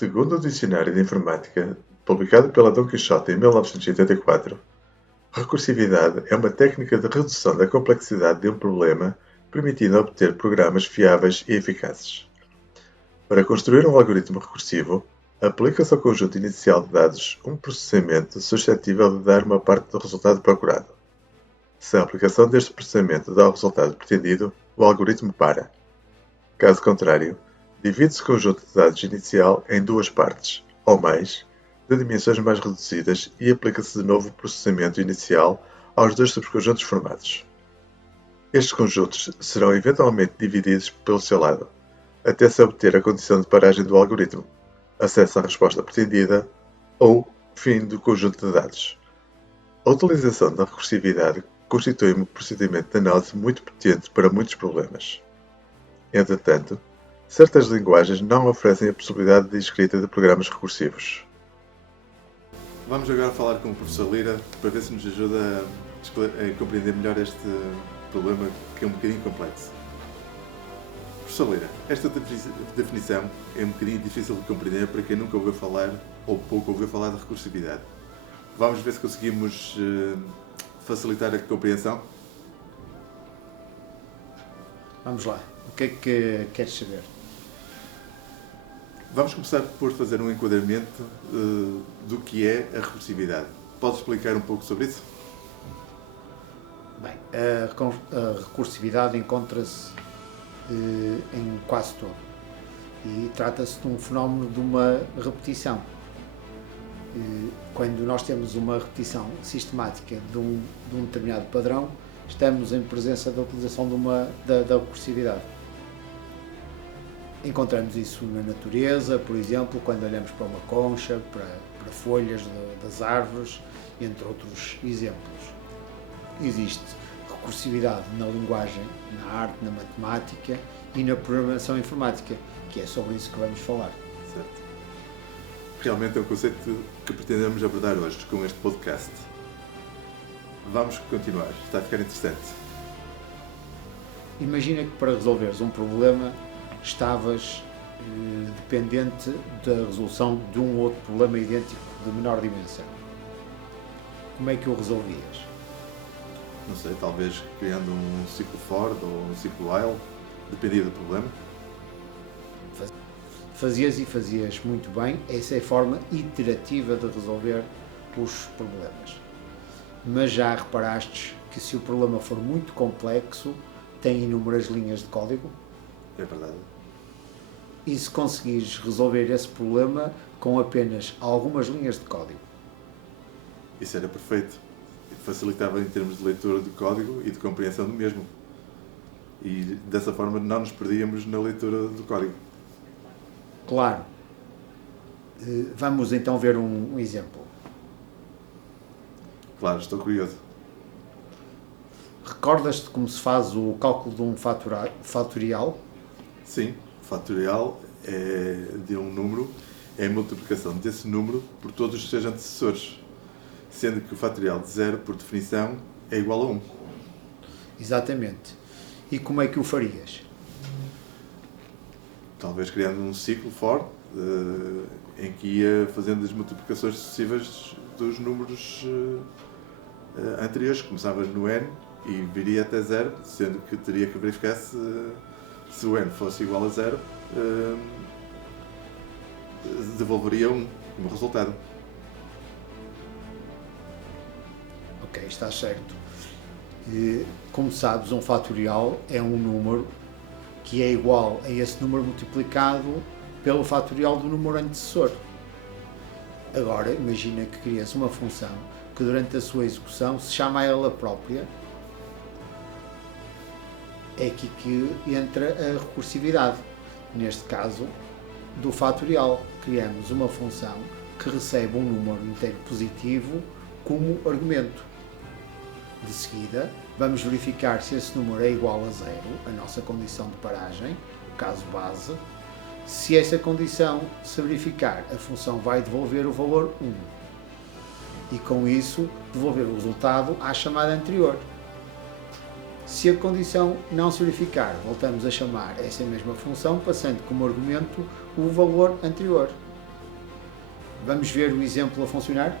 Segundo o Dicionário de Informática, publicado pela Dom Quixote em 1984, recursividade é uma técnica de redução da complexidade de um problema, permitindo obter programas fiáveis e eficazes. Para construir um algoritmo recursivo, aplica-se ao conjunto inicial de dados um processamento suscetível de dar uma parte do resultado procurado. Se a aplicação deste processamento dá o resultado pretendido, o algoritmo para. Caso contrário, divide-se o conjunto de dados inicial em duas partes, ou mais, de dimensões mais reduzidas e aplica-se de novo o processamento inicial aos dois subconjuntos formados. Estes conjuntos serão eventualmente divididos pelo seu lado, até se obter a condição de paragem do algoritmo, acesso à resposta pretendida ou fim do conjunto de dados. A utilização da recursividade constitui um procedimento de análise muito potente para muitos problemas. Entretanto, certas linguagens não oferecem a possibilidade de escrita de programas recursivos. Vamos agora falar com o professor Lira para ver se nos ajuda a compreender melhor este problema que é um bocadinho complexo. Professor Lira, esta definição é um bocadinho difícil de compreender para quem nunca ouviu falar ou pouco ouviu falar de recursividade. Vamos ver se conseguimos facilitar a compreensão? Vamos lá. O que é que queres saber? Vamos começar por fazer um enquadramento do que é a recursividade. Podes explicar um pouco sobre isso? Bem, a recursividade encontra-se em quase todo e trata-se de um fenómeno de uma repetição. Quando nós temos uma repetição sistemática de um determinado padrão, estamos em presença da utilização da recursividade. Encontramos isso na natureza, por exemplo, quando olhamos para uma concha, para folhas das árvores, entre outros exemplos. Existe recursividade na linguagem, na arte, na matemática e na programação informática, que é sobre isso que vamos falar. Certo. Realmente é um conceito que pretendemos abordar hoje com este podcast. Vamos continuar, está a ficar interessante. Imagina que para resolveres um problema estavas dependente da resolução de um outro problema idêntico de menor dimensão. Como é que o resolvias? Não sei, talvez criando um ciclo for ou um ciclo while, dependia do problema. Fazias muito bem. Essa é a forma iterativa de resolver os problemas. Mas já reparaste que se o problema for muito complexo, tem inúmeras linhas de código? É verdade. E se conseguires resolver esse problema com apenas algumas linhas de código? Isso era perfeito. Facilitava em termos de leitura do código e de compreensão do mesmo. E dessa forma não nos perdíamos na leitura do código. Claro. Vamos então ver um exemplo. Claro, estou curioso. Recordas-te como se faz o cálculo de um fatorial? Sim, fatorial é de um número, é a multiplicação desse número por todos os seus antecessores, sendo que o fatorial de 0, por definição, é igual a 1. Exatamente. E como é que o farias? Talvez criando um ciclo for, em que ia fazendo as multiplicações sucessivas dos números anteriores. Começavas no n e viria até 0, sendo que teria que verificar se o n fosse igual a 0, devolveria 1 como resultado. Ok, está certo. Como sabes, um fatorial é um número que é igual a esse número multiplicado pelo fatorial do número antecessor. Agora, imagina que crias uma função que durante a sua execução se chama a ela própria. É aqui que entra a recursividade. Neste caso, do fatorial, criamos uma função que recebe um número inteiro positivo como argumento. De seguida, vamos verificar se esse número é igual a 0, a nossa condição de paragem, o caso base. Se essa condição se verificar, a função vai devolver o valor 1. E com isso, devolver o resultado à chamada anterior. Se a condição não se verificar, voltamos a chamar essa mesma função, passando como argumento o valor anterior. Vamos ver o exemplo a funcionar?